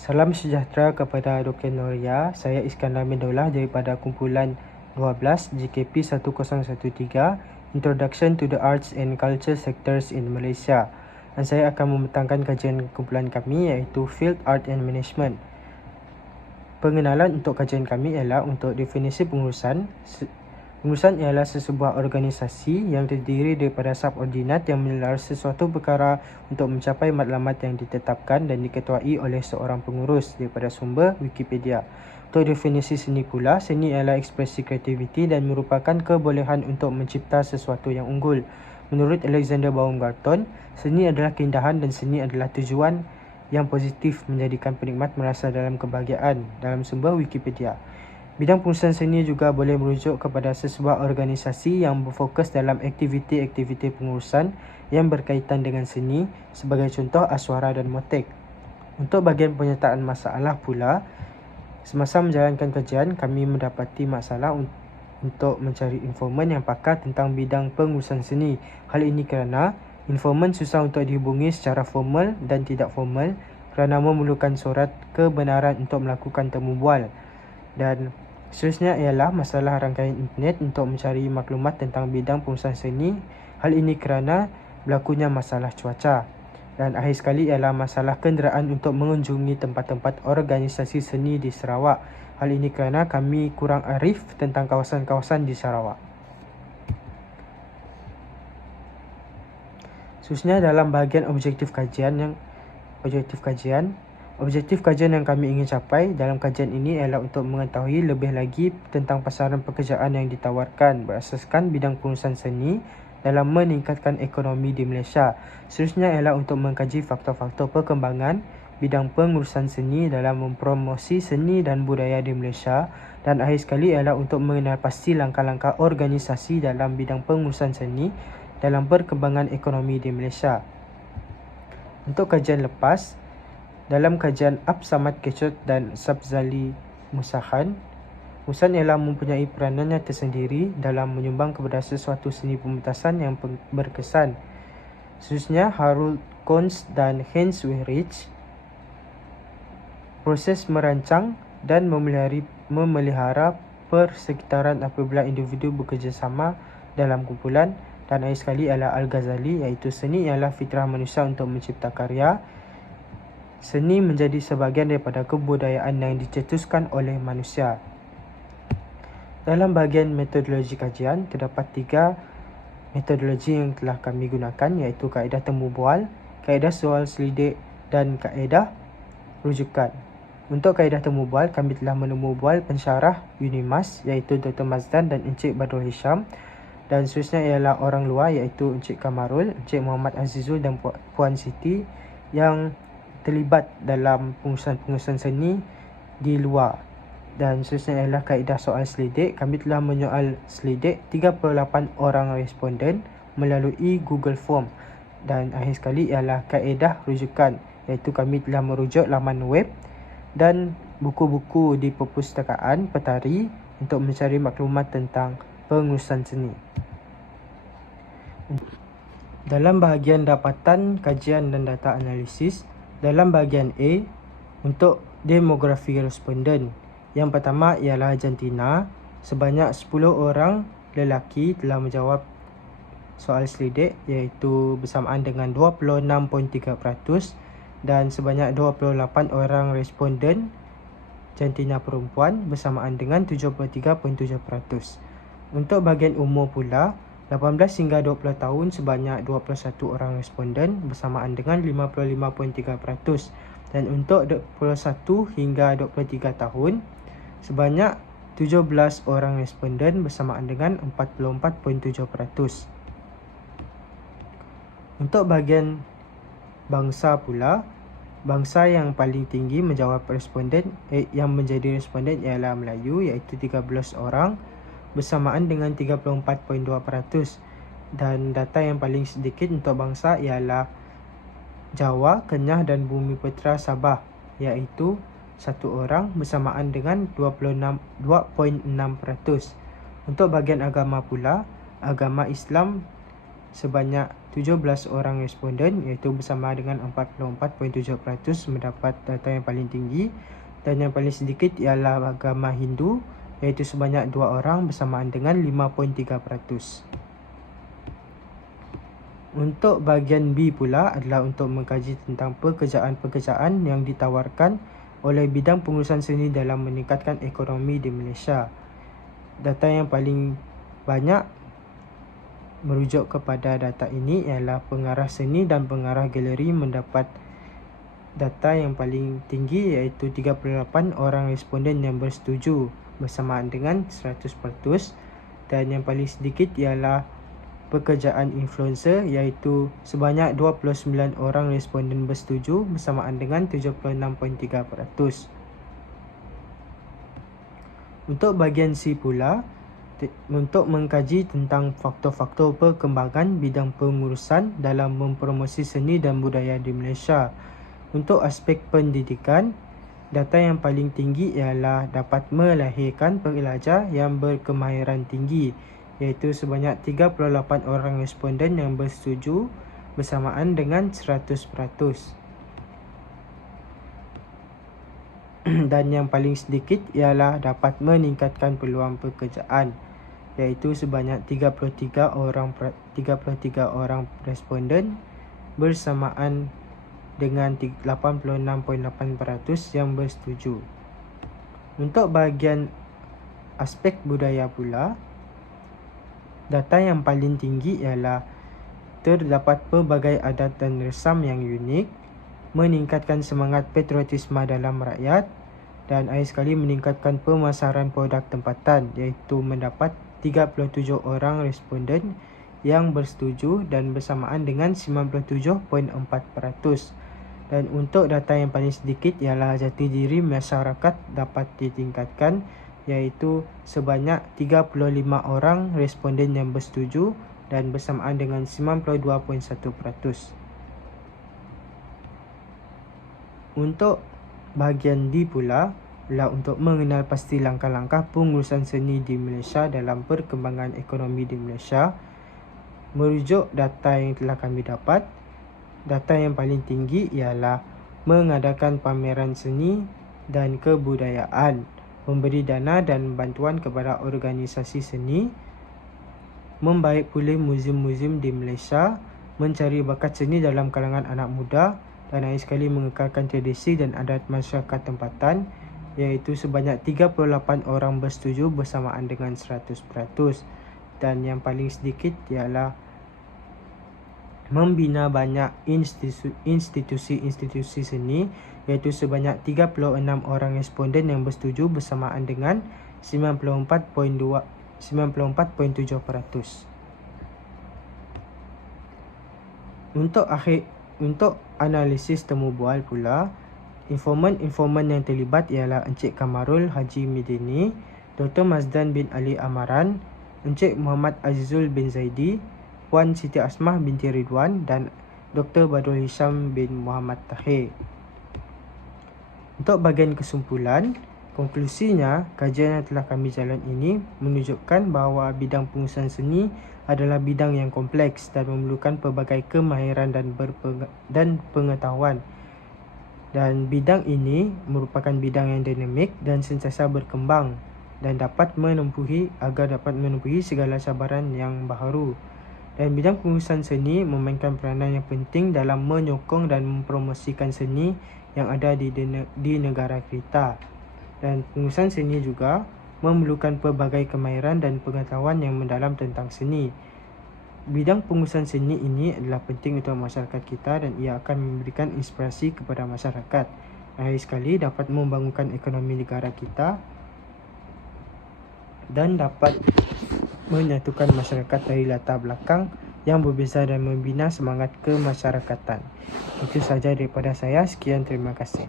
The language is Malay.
Salam sejahtera kepada Dr. Noria. Saya Iskandar bin Daulah daripada kumpulan 12 JKP 1013 Introduction to the Arts and Culture Sectors in Malaysia. Dan saya akan membentangkan kajian kumpulan kami iaitu Field Art and Management. Pengenalan untuk kajian kami ialah untuk definisi pengurusan. Pengurusan ialah sesebuah organisasi yang terdiri daripada subordinat yang menelar sesuatu perkara untuk mencapai matlamat yang ditetapkan dan diketuai oleh seorang pengurus daripada sumber Wikipedia. Untuk definisi seni pula, seni ialah ekspresi kreativiti dan merupakan kebolehan untuk mencipta sesuatu yang unggul. Menurut Alexander Baumgarten, seni adalah keindahan dan seni adalah tujuan yang positif menjadikan penikmat merasa dalam kebahagiaan dalam sumber Wikipedia. Bidang pengurusan seni juga boleh merujuk kepada sesebuah organisasi yang berfokus dalam aktiviti-aktiviti pengurusan yang berkaitan dengan seni, sebagai contoh aswara dan motek. Untuk bahagian penyertaan masalah pula, semasa menjalankan kajian, kami mendapati masalah untuk mencari informan yang pakar tentang bidang pengurusan seni. Hal ini kerana informan susah untuk dihubungi secara formal dan tidak formal kerana memerlukan surat kebenaran untuk melakukan temu bual. Dan seterusnya ialah masalah rangkaian internet untuk mencari maklumat tentang bidang pengurusan seni. Hal ini kerana berlakunya masalah cuaca. Dan akhir sekali ialah masalah kenderaan untuk mengunjungi tempat-tempat organisasi seni di Sarawak. Hal ini kerana kami kurang arif tentang kawasan-kawasan di Sarawak. Seterusnya dalam bahagian objektif kajian yang kami ingin capai dalam kajian ini ialah untuk mengetahui lebih lagi tentang pasaran pekerjaan yang ditawarkan berasaskan bidang pengurusan seni dalam meningkatkan ekonomi di Malaysia. Seterusnya ialah untuk mengkaji faktor-faktor perkembangan bidang pengurusan seni dalam mempromosi seni dan budaya di Malaysia. Dan akhir sekali ialah untuk mengenal pasti langkah-langkah organisasi dalam bidang pengurusan seni dalam perkembangan ekonomi di Malaysia. Untuk kajian lepas, dalam kajian Ab Samad Kecut dan Sabzali Musahan, Musan ialah mempunyai peranannya tersendiri dalam menyumbang kepada sesuatu seni pementasan yang berkesan. Seterusnya, Harold Kons dan Hans Wehrich, proses merancang dan memelihara persekitaran apabila individu bekerjasama dalam kumpulan. Dan akhir sekali ialah Al-Ghazali, iaitu seni ialah fitrah manusia untuk mencipta karya. Seni menjadi sebahagian daripada kebudayaan yang dicetuskan oleh manusia. Dalam bahagian metodologi kajian, terdapat 3 metodologi yang telah kami gunakan, iaitu kaedah temu bual, kaedah soal selidik dan kaedah rujukan. Untuk kaedah temu bual, kami telah menemu bual pensyarah Unimas, iaitu Dr. Mazdan dan Encik Badrul Hisham. Dan seterusnya ialah orang luar, iaitu Encik Kamarul, Encik Muhammad Azizul dan Puan Siti yang terlibat dalam pengurusan seni di luar. Dan seterusnya ialah kaedah soal selidik. Kami telah menyoal selidik 38 orang responden melalui Google Form. Dan akhir sekali ialah kaedah rujukan, iaitu kami telah merujuk laman web dan buku-buku di perpustakaan Petari untuk mencari maklumat tentang pengurusan seni. Dalam bahagian dapatan kajian dan data analisis, dalam bahagian A, untuk demografi responden, yang pertama ialah Argentina. Sebanyak 10 orang lelaki telah menjawab soal selidik, iaitu bersamaan dengan 26.3%, dan sebanyak 28 orang responden jantina perempuan bersamaan dengan 73.7%. Untuk bahagian umur pula, 18 hingga 20 tahun sebanyak 21 orang responden bersamaan dengan 55.3%. Dan untuk 21 hingga 23 tahun sebanyak 17 orang responden bersamaan dengan 44.7%. Untuk bahagian bangsa pula, bangsa yang paling tinggi menjawab yang menjadi responden ialah Melayu, iaitu 13 orang bersamaan dengan 34.2%. Dan data yang paling sedikit untuk bangsa ialah Jawa, Kenyah dan Bumi Putera Sabah, iaitu 1 orang bersamaan dengan 2.6%. Untuk bahagian agama pula, agama Islam sebanyak 17 orang responden, iaitu bersama dengan 44.7% mendapat data yang paling tinggi, dan yang paling sedikit ialah agama Hindu, iaitu sebanyak 2 orang bersamaan dengan 5.3%. Untuk bahagian B pula adalah untuk mengkaji tentang pekerjaan-pekerjaan yang ditawarkan oleh bidang pengurusan seni dalam meningkatkan ekonomi di Malaysia. Data yang paling banyak merujuk kepada data ini ialah pengarah seni dan pengarah galeri mendapat data yang paling tinggi, iaitu 38 orang responden yang bersetuju bersamaan dengan 100%, dan yang paling sedikit ialah pekerjaan influencer, iaitu sebanyak 29 orang responden bersetuju bersamaan dengan 76.3%. Untuk bahagian C pula, untuk mengkaji tentang faktor-faktor perkembangan bidang pengurusan dalam mempromosi seni dan budaya di Malaysia. Untuk aspek pendidikan, data yang paling tinggi ialah dapat melahirkan pelajar yang berkemahiran tinggi, iaitu sebanyak 38 orang responden yang bersetuju bersamaan dengan 100%. Dan yang paling sedikit ialah dapat meningkatkan peluang pekerjaan, iaitu sebanyak 33 orang responden bersamaan dengan 86.8% yang bersetuju. Untuk bahagian aspek budaya pula, data yang paling tinggi ialah terdapat pelbagai adat dan resam yang unik, meningkatkan semangat patriotisme dalam rakyat, dan akhir sekali meningkatkan pemasaran produk tempatan, iaitu mendapat 37 orang responden yang bersetuju dan bersamaan dengan 97.4%. Dan untuk data yang paling sedikit ialah jati diri masyarakat dapat ditingkatkan, iaitu sebanyak 35 orang responden yang bersetuju dan bersamaan dengan 92.1%. Untuk bahagian D pula adalah untuk mengenal pasti langkah-langkah pengurusan seni di Malaysia dalam perkembangan ekonomi di Malaysia. Merujuk data yang telah kami dapat, data yang paling tinggi ialah mengadakan pameran seni dan kebudayaan, memberi dana dan bantuan kepada organisasi seni, membaik pulih muzium-muzium di Malaysia, mencari bakat seni dalam kalangan anak muda, dan akhir sekali mengekalkan tradisi dan adat masyarakat tempatan, iaitu sebanyak 38 orang bersetuju bersamaan dengan 100%. Dan yang paling sedikit ialah membina banyak institusi seni, iaitu sebanyak 36 orang responden yang bersetuju bersamaan dengan 94.7%. Untuk analisis temu bual pula, informan yang terlibat ialah Encik Kamarul Haji Midini, Dr. Mazdan bin Ali Amaran, Encik Muhammad Azizul bin Zaidi, Puan Siti Asmah binti Ridwan, dan Dr. Badrul Hisham bin Muhammad Tahir. Untuk bahagian kesimpulan, konklusinya, kajian yang telah kami jalan ini menunjukkan bahawa bidang pengurusan seni adalah bidang yang kompleks dan memerlukan pelbagai kemahiran dan pengetahuan. Dan bidang ini merupakan bidang yang dinamik dan sentiasa berkembang dan dapat menempuhi segala cabaran yang baharu. Dan bidang pengurusan seni memainkan peranan yang penting dalam menyokong dan mempromosikan seni yang ada di negara kita. Dan pengurusan seni juga memerlukan pelbagai kemahiran dan pengetahuan yang mendalam tentang seni. Bidang pengurusan seni ini adalah penting untuk masyarakat kita dan ia akan memberikan inspirasi kepada masyarakat. Akhir sekali dapat membangunkan ekonomi negara kita dan dapat menyatukan masyarakat dari latar belakang yang berbeza dan membina semangat kemasyarakatan. Itu sahaja daripada saya. Sekian, terima kasih.